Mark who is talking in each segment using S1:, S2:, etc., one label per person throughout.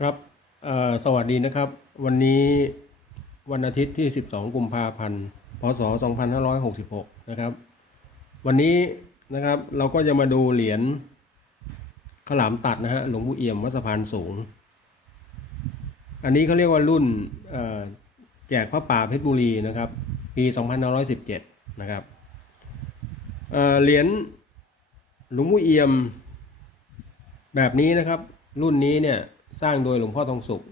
S1: ครับสวัสดีนะครับ วันนี้วันอาทิตย์ที่ 12 กุมภาพันธ์ พศ 2566 นะครับ วันนี้นะครับเราก็จะมาดูเหรียญขลามตัดนะฮะหลวงปู่เอี่ยมวัดสะพานสูง อันนี้เขาเรียกว่ารุ่นแจกพระป่าเพชรบุรีนะครับ ปี 2517 นะครับเอ่อเหรียญหลวงปู่เอี่ยมแบบนี้นะครับ รุ่นนี้เนี่ย สร้างโดยหลวงพ่อทองสุข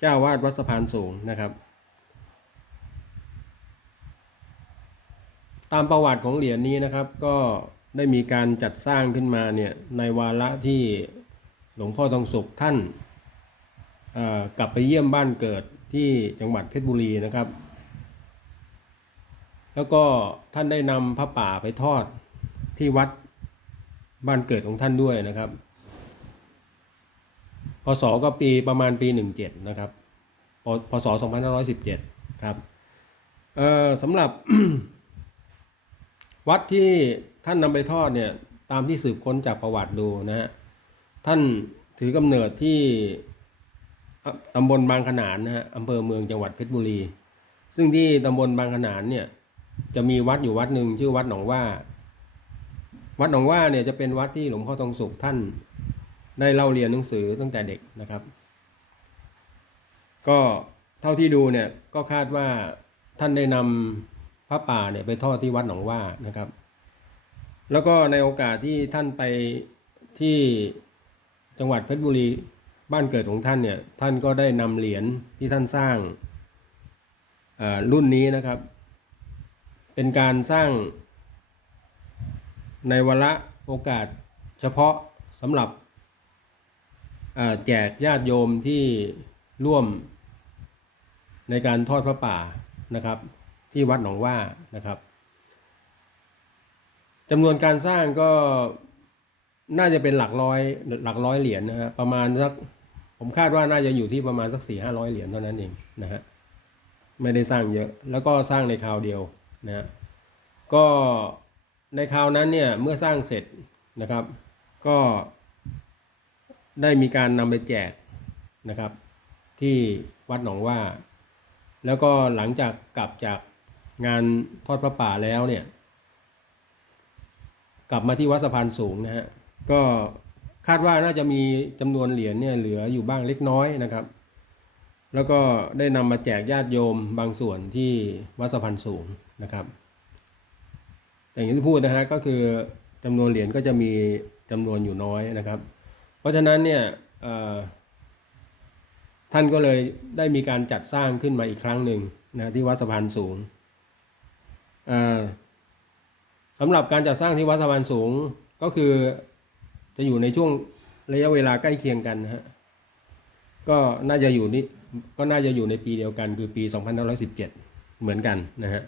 S1: เจ้าวาดวัดสะพานสูงนะครับ ตามประวัติของเหรียญนี้นะครับ ก็ได้มีการจัดสร้างขึ้นมาเนี่ยในวาระที่หลวงพ่อทองสุขท่านกลับไปเยี่ยมบ้านเกิดที่จังหวัดเพชรบุรีนะครับ แล้วก็ท่านได้นำพระป่าไปทอดที่วัดบ้านเกิดของท่านด้วยนะครับ พศก็ปีประมาณปี 17 นะครับพพศ2517 ครับเอ่อสำหรับวัดที่ท่านนำไปทอดเนี่ยตามที่สืบค้นจากประวัติดูนะฮะท่านถือกำเนิดที่ตำบลบางขนานนะฮะอำเภอเมืองจังหวัดเพชรบุรี ซึ่งที่ตำบลบางขนานเนี่ยจะมีวัดอยู่วัดหนึ่งชื่อวัดหนองว่า วัดหนองว่าเนี่ยจะเป็นวัดที่หลวงพ่อทองสุขท่าน ได้เล่าเรียนหนังสือตั้งแต่เด็กนะครับ ก็เท่าที่ดูเนี่ยก็คาดว่าท่านได้นำพระป่าเนี่ยไปทอดที่วัดหนองว่านะครับ แล้วก็ในโอกาสที่ท่านไปที่จังหวัดเพชรบุรีบ้านเกิดของท่านเนี่ยท่านก็ได้นำเหรียญที่ท่านสร้างรุ่นนี้นะครับ เป็นการสร้างในวาระโอกาสเฉพาะสำหรับ แจกญาติโยมที่ร่วมในการทอดพระป่านะครับ ที่วัดหนองว่านะครับจำนวนการสร้างก็น่าจะเป็นหลักร้อยหลักร้อยเหรียญนะฮะประมาณสักผมคาดว่าน่าจะอยู่ที่ประมาณสักสี่ห้าร้อยเหรียญเท่านั้นเองนะฮะไม่ได้สร้างเยอะแล้วก็สร้างในคราวเดียวนะฮะก็ในคราวนั้นเนี่ยเมื่อสร้างเสร็จนะครับ ก็ ได้มีการนำไปแจกนะครับ ที่วัดหนองว่า แล้วก็หลังจากกลับจากงานทอดพระป่าแล้วเนี่ย กลับมาที่วัดสะพานสูงนะฮะก็คาดว่าน่าจะมีจำนวนเหรียญเนี่ยเหลืออยู่บ้างเล็กน้อยนะครับ แล้วก็ได้นำมาแจกญาติโยมบางส่วนที่วัดสะพานสูงนะครับแต่อย่างที่พูดนะฮะก็คือจำนวนเหรียญก็จะมีจำนวนอยู่น้อยนะครับ เพราะฉะนั้นเนี่ยท่านก็เลยได้มีการจัดสร้างขึ้นมาอีกครั้งหนึ่งนะที่วัดสะพานสูงสำหรับการจัดสร้างที่วัดสะพานสูงก็คือจะอยู่ในช่วงระยะเวลาใกล้เคียงกันนะฮะก็น่าจะอยู่นี่ก็น่าจะอยู่ในปีเดียวกันคือปี 2517 เหมือนกันนะฮะ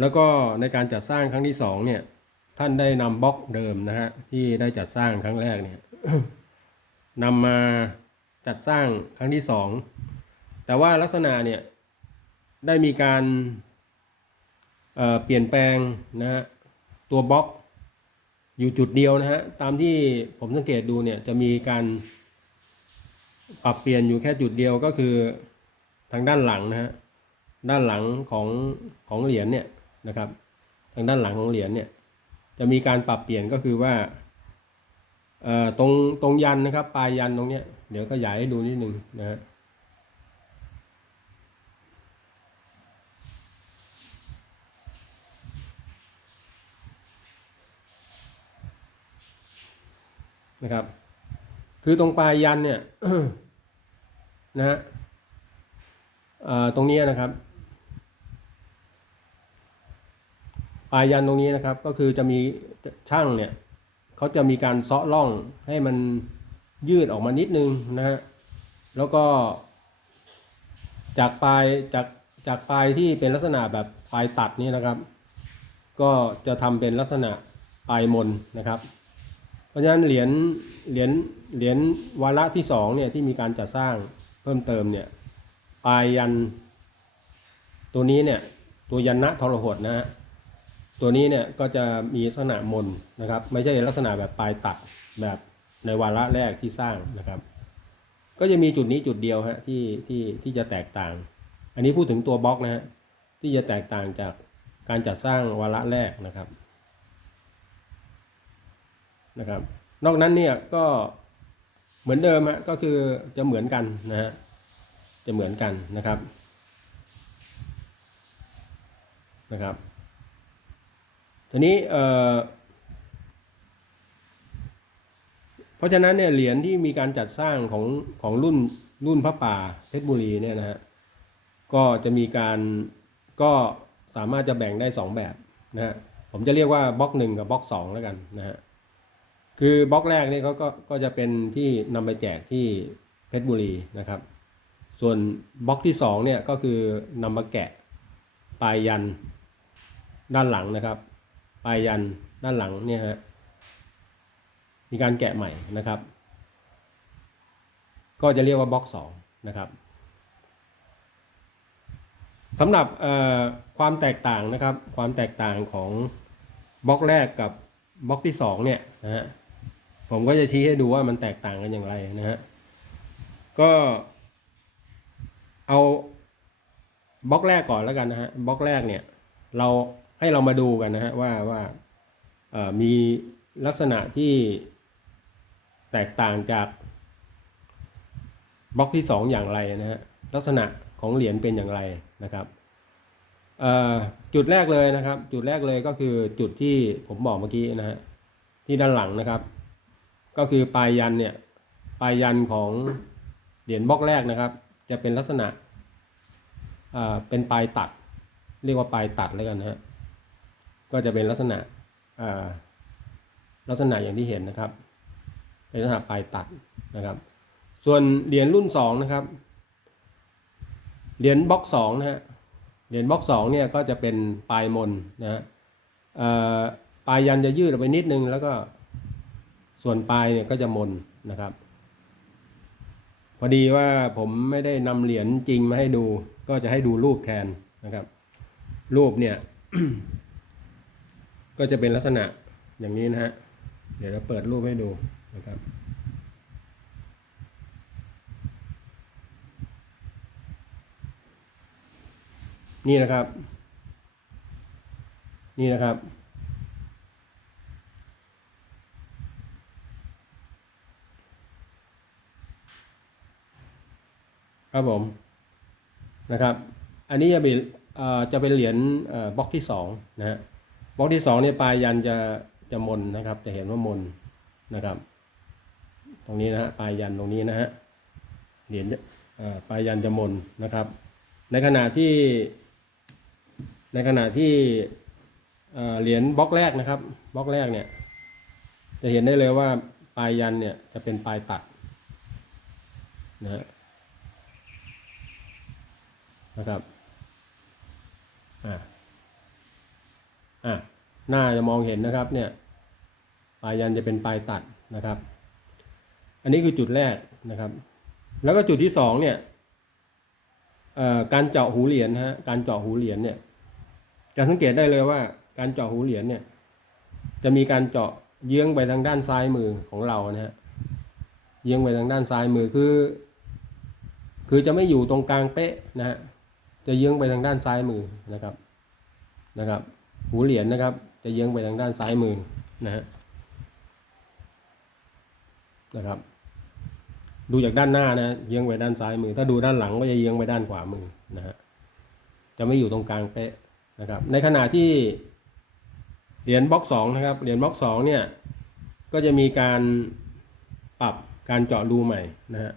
S1: แล้วก็ในการจัดสร้างครั้งที่สองเนี่ยท่านได้นำบล็อกเดิมนะฮะที่ได้จัดสร้างครั้งแรกเนี่ย นำมาจัดสร้างครั้งที่สองแต่ว่าลักษณะเนี่ยได้มีการเเปลี่ยนแปลงนะฮะตัวบล็อกอยู่จุดเดียวนะฮะตามที่ผมสังเกตดูเนี่ยจะมีการปรับเปลี่ยนอยู่แค่จุดเดียวก็คือทางด้านหลังนะฮะด้านหลังของของเหรียญเนี่ยนะครับ ทางด้านหลังของเหรียญเนี่ยจะมีการปรับเปลี่ยนก็คือว่า ตรงตรงยันนะครับ ปลายยันตรงเนี้ยเดี๋ยวขยายให้ดูนิดนึงนะฮะนะครับ คือตรงปลายยันเนี่ยนะฮะตรงนี้นะครับ ปลายยันตรงนี้นะครับ ก็คือจะมีช่างเนี่ย เขาจะมีการเซาะร่องให้มันยืดออกมานิดนึงนะฮะแล้วก็ จากปลายจากจากปลายที่เป็นลักษณะแบบปลายตัดนี่นะครับ ก็จะทำเป็นลักษณะปลายมนนะครับ เพราะฉะนั้นเหรียญเหรียญเหรียญวาระที่สองเนี่ยที่มีการจัดสร้างเพิ่มเติมเนี่ยปลายยันตัวนี้เนี่ยตัวยันนะทรหดนะฮะ ตัวนี้เนี่ยก็จะมีลักษณะมนนะครับ ไม่ใช่ลักษณะแบบปลายตัดแบบในวาระแรกที่สร้างนะครับ ก็จะมีจุดนี้จุดเดียวฮะที่ที่ที่จะแตกต่าง อันนี้พูดถึงตัวบล็อกนะฮะที่จะแตกต่างจากการจัดสร้างวาระแรกนะครับนะครับ นอกนั้นเนี่ยก็เหมือนเดิมฮะก็คือจะเหมือนกันนะฮะจะเหมือนกันนะครับนะครับ ทีนี้เพราะฉะนั้นเนี่ยเหรียญที่มีการจัดสร้างของของรุ่นรุ่นพระป่าเพชรบุรีเนี่ยนะฮะก็จะมีการก็สามารถจะแบ่งได้สองแบบนะฮะผมจะเรียกว่าบล็อกหนึ่งกับบล็อกสองแล้วกันนะฮะคือบล็อกแรกเนี่ยเขาก็ก็จะเป็นที่นำไปแจกที่เพชรบุรีนะครับ ส่วนบล็อกที่สองเนี่ยก็คือนำมาแกะปลายยันด้านหลังนะครับ ปลายยันด้านหลังเนี่ยฮะมีการแกะใหม่นะครับ ก็จะเรียกว่าบล็อกสองนะครับสำหรับเอ่อความแตกต่างนะครับ ความแตกต่างของบล็อกแรกกับบล็อกที่สองเนี่ยนะฮะผมก็จะชี้ให้ดูว่ามันแตกต่างกันอย่างไรนะฮะก็เอาบล็อกแรกก่อนแล้วกันนะฮะบล็อกแรกเนี่ยเรา ให้เรามาดูกันนะฮะว่าว่ามีลักษณะที่แตกต่างจากบล็อกที่สองอย่างไรนะฮะลักษณะของเหรียญเป็นอย่างไรนะครับจุดแรกเลยนะครับ จุดแรกเลยก็คือจุดที่ผมบอกเมื่อกี้นะฮะที่ด้านหลังนะครับ ก็คือปลายยันเนี่ยปลายยันของเหรียญบล็อกแรกนะครับ จะเป็นลักษณะเป็นปลายตัด เรียกว่าปลายตัดแล้วกันนะฮะ ก็จะเป็นลักษณะลักษณะอย่างที่เห็นนะครับ เป็นลักษณะปลายตัดนะครับ ส่วนเหรียญรุ่นสองนะครับ เหรียญบล็อกสองนะฮะ เหรียญบล็อกสองเนี่ยก็จะเป็นปลายมนนะฮะปลายยันจะยืดออกไปนิดนึง แล้วก็ส่วนปลายเนี่ยก็จะมนนะครับ พอดีว่าผมไม่ได้นำเหรียญจริงมาให้ดู ก็จะให้ดูรูปแทนนะครับ รูปเนี่ย ก็จะเป็นลักษณะอย่างนี้นะฮะ เดี๋ยวเราเปิดรูปให้ดูนะครับนี่นะครับ นี่นะครับ ครับผม นะครับ อันนี้จะเป็นเอ่อจะเป็นเหรียญบล็อกที่สองนะฮะ บล็อกที่สองเนี่ยปลายยันจะจะมนนะครับ จะเห็นว่ามนนะครับ ตรงนี้นะฮะปลายยันตรงนี้นะฮะเหรียญเอ่อปลายยันจะมนนะครับ ในขณะที่ ในขณะที่เอ่อเหรียญบล็อกแรกนะครับบล็อกแรกเนี่ยจะเห็นได้เลยว่าปลายยันเนี่ยจะเป็นปลายตัดนะฮะนะครับอ่า อ่าหน้าจะมองเห็นนะครับเนี่ยปลายยันจะเป็นปลายตัดนะครับ อันนี้คือจุดแรกนะครับ แล้วก็จุดที่สองเนี่ยการเจาะหูเหรียญฮะการเจาะหูเหรียญเนี่ยจะสังเกตได้เลยว่าการเจาะหูเหรียญเนี่ยจะมีการเจาะเยื้องไปทางด้านซ้ายมือของเรานะฮะเยื้องไปทางด้านซ้ายมือคือ คือจะไม่อยู่ตรงกลางเป๊ะนะฮะจะเยื้องไปทางด้านซ้ายมือนะครับนะครับ หูเหรียญนะครับ จะเยื้องไปทางด้านซ้ายมือนะฮะนะครับ ดูจากด้านหน้านะเยื้องไปด้านซ้ายมือ ถ้าดูด้านหลังก็จะเยื้องไปด้านขวามือนะฮะจะไม่อยู่ตรงกลางเป๊ะนะครับ ในขณะที่เหรียญบล็อกสองนะครับเหรียญบล็อกสองเนี่ยก็จะมีการปรับการเจาะรูใหม่นะฮะ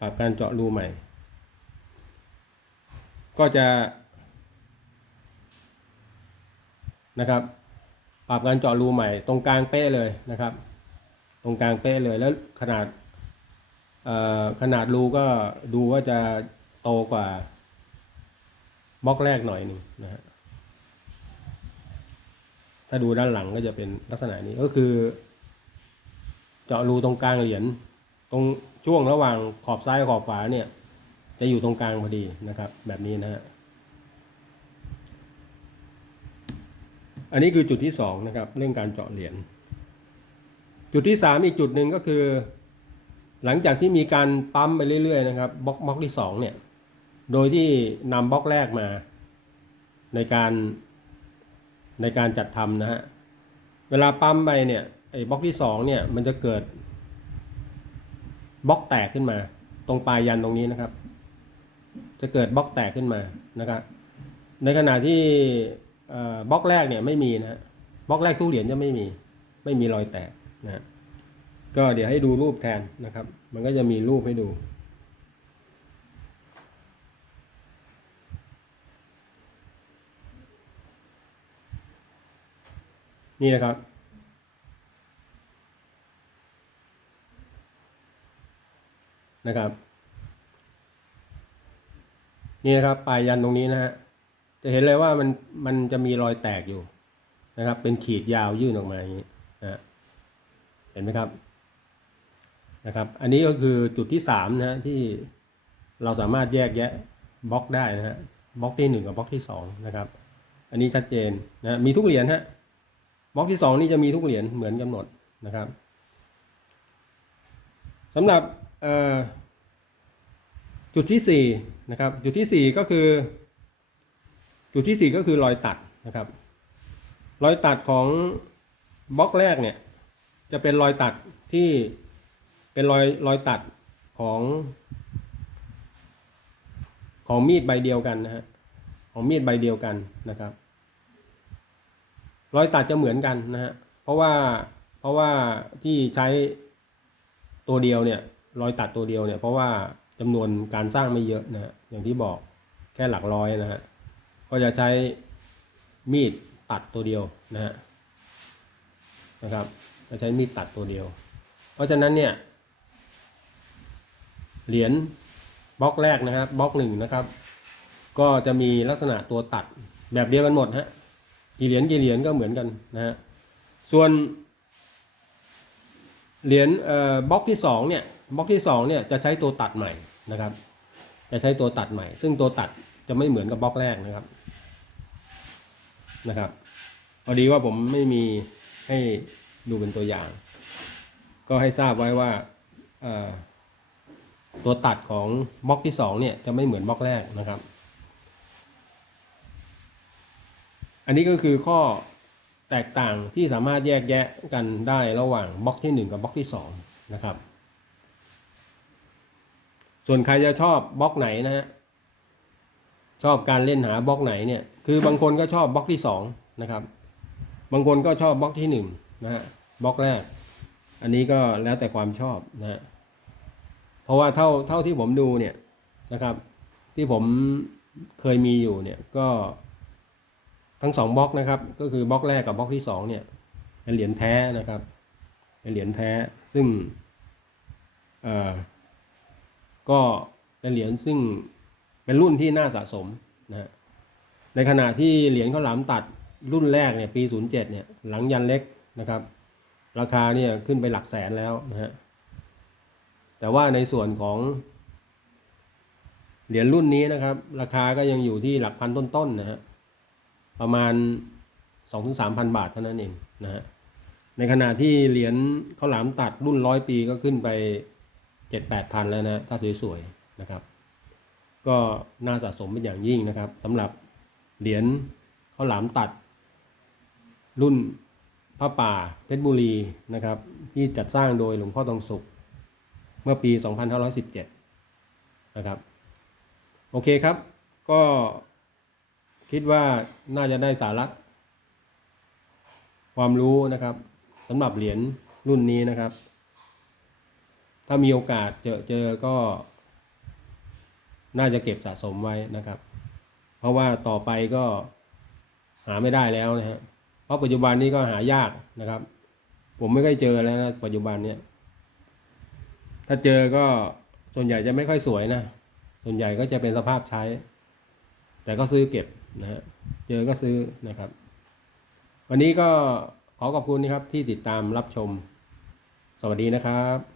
S1: ปรับการเจาะรูใหม่ ก็จะ นะครับ ปรับการเจาะรูใหม่ตรงกลางเป๊ะเลยนะครับ ตรงกลางเป๊ะเลยแล้วขนาดขนาดรูก็ดูว่าจะโตกว่าบล็อกแรกหน่อยหนึ่งนะฮะถ้าดูด้านหลังก็จะเป็นลักษณะนี้ก็คือ เจาะรูตรงกลางเหรียญตรงช่วงระหว่างขอบซ้ายขอบขวาเนี่ย จะอยู่ตรงกลางพอดีนะครับ แบบนี้นะฮะ อันนี้คือจุดที่สองนะครับเรื่องการเจาะเหรียญจุดที่สามอีกจุดหนึ่งก็คือ หลังจากที่มีการปั๊มไปเรื่อยๆนะครับบล็อกบล็อกที่สองเนี่ยโดยที่นำบล็อกแรกมาในการในการจัดทำนะฮะเวลาปั๊มไปเนี่ยไอ้บล็อกที่สองเนี่ยมันจะเกิดบล็อกแตกขึ้นมา ตรงปลายยันตรงนี้นะครับ จะเกิดบล็อกแตกขึ้นมานะครับในขณะที่ บล็อกแรกเนี่ยไม่มีนะฮะบล็อกแรกทุกเหรียญจะไม่มีไม่มีรอยแตกนะก็เดี๋ยวให้ดูรูปแทนนะครับ มันก็จะมีรูปให้ดูนี่นะครับ นะครับ นี่นะครับปลายยันตรงนี้นะฮะ จะเห็นเลยว่ามันมันจะมีรอยแตกอยู่นะครับ เป็นขีดยาวยื่นออกมาอย่างนี้นะเห็นไหมครับนะครับ อันนี้ก็คือจุดที่สามนะฮะที่เราสามารถแยกแยะบล็อกได้นะฮะบล็อกที่หนึ่งกับบล็อกที่สองนะครับ อันนี้ชัดเจนนะมีทุกเหรียญฮะบล็อกที่สองนี่จะมีทุกเหรียญเหมือนกันหมดนะครับสำหรับเอ่อจุดที่สี่นะครับจุดที่สี่ก็คือ จุดที่สี่ก็คือรอยตัดนะครับ รอยตัดของบล็อกแรกเนี่ยจะเป็นรอยตัดที่เป็นรอยรอยตัดของ ของมีดใบเดียวกันนะฮะของมีดใบเดียวกันนะครับ รอยตัดจะเหมือนกันนะฮะเพราะว่าเพราะว่าที่ใช้ตัวเดียวเนี่ยรอยตัดตัวเดียวเนี่ยเพราะว่าจำนวนการสร้างไม่เยอะนะฮะอย่างที่บอกแค่หลักร้อยนะฮะ ก็จะใช้มีดตัดตัวเดียวนะฮะนะครับจะใช้มีดตัดตัวเดียว เพราะฉะนั้นเนี่ยเหรียญบล็อกแรกนะครับบล็อกหนึ่งนะครับ ก็จะมีลักษณะตัวตัดแบบเดียวกันหมดฮะกี่เหรียญกี่เหรียญก็เหมือนกันนะฮะส่วนเหรียญบล็อกที่สองเนี่ยบล็อกที่สองเนี่ยจะใช้ตัวตัดใหม่นะครับ จะใช้ตัวตัดใหม่ ซึ่งตัวตัดจะไม่เหมือนกับบล็อกแรกนะครับ นะครับพอดีว่าผมไม่มีให้ดูเป็นตัวอย่าง ก็ให้ทราบไว้ว่าตัวตัดของบล็อกที่สองเนี่ยจะไม่เหมือนบล็อกแรกนะครับ อันนี้ก็คือข้อแตกต่างที่สามารถแยกแยะกันได้ระหว่างบล็อกที่หนึ่งกับบล็อกที่สองนะครับ ส่วนใครจะชอบบล็อกไหนนะฮะ ชอบการเล่นหาบล็อกไหนเนี่ย คือบางคนก็ชอบบล็อกที่สองนะครับ บางคนก็ชอบบล็อกที่หนึ่งนะฮะบล็อกแรก อันนี้ก็แล้วแต่ความชอบนะฮะเพราะว่าเท่าเท่าที่ผมดูเนี่ยนะครับ ที่ผมเคยมีอยู่เนี่ยก็ทั้งสองบล็อกนะครับ ก็คือบล็อกแรกกับบล็อกที่สองเนี่ยเป็นเหรียญแท้นะครับ เป็นเหรียญแท้ซึ่งเอ่อก็เป็นเหรียญซึ่ง เป็นรุ่นที่น่าสะสมนะฮะในขณะที่เหรียญข้าวหลามตัดรุ่นแรกเนี่ยปี 07เนี่ยหลังยันเล็กนะครับ ราคาเนี่ยขึ้นไปหลักแสนแล้วนะฮะแต่ว่าในส่วนของเหรียญรุ่นนี้นะครับ ราคาก็ยังอยู่ที่หลักพันต้นๆนะฮะประมาณ 2-3ถึงพันบาทเท่านั้นเองนะฮะในขณะที่เหรียญข้าวหลามตัดรุ่นร้อยปีก็ขึ้นไปเจ็ดแปดพันแล้วนะถ้าสวยๆนะครับ ก็น่าสะสมเป็นอย่างยิ่งนะครับสำหรับเหรียญข้าวหลามตัด รุ่นพระป่าเพชรบุรีนะครับ ที่จัดสร้างโดยหลวงพ่อทองสุข เมื่อปี 2517 นะครับ โอเคครับ ก็คิดว่าน่าจะได้สาระ ความรู้นะครับสำหรับเหรียญรุ่นนี้นะครับ ถ้ามีโอกาสเจอเจอก็ น่าจะเก็บสะสมไว้นะครับ เพราะว่าต่อไปก็หาไม่ได้แล้วนะฮะเพราะปัจจุบันนี้ก็หายากนะครับ ผมไม่ค่อยเจอแล้วนะปัจจุบันเนี้ยถ้าเจอก็ส่วนใหญ่จะไม่ค่อยสวยนะ ส่วนใหญ่ก็จะเป็นสภาพใช้ แต่ก็ซื้อเก็บนะฮะเจอก็ซื้อนะครับ วันนี้ก็ขอขอบคุณนะครับที่ติดตามรับชม สวัสดีนะครับ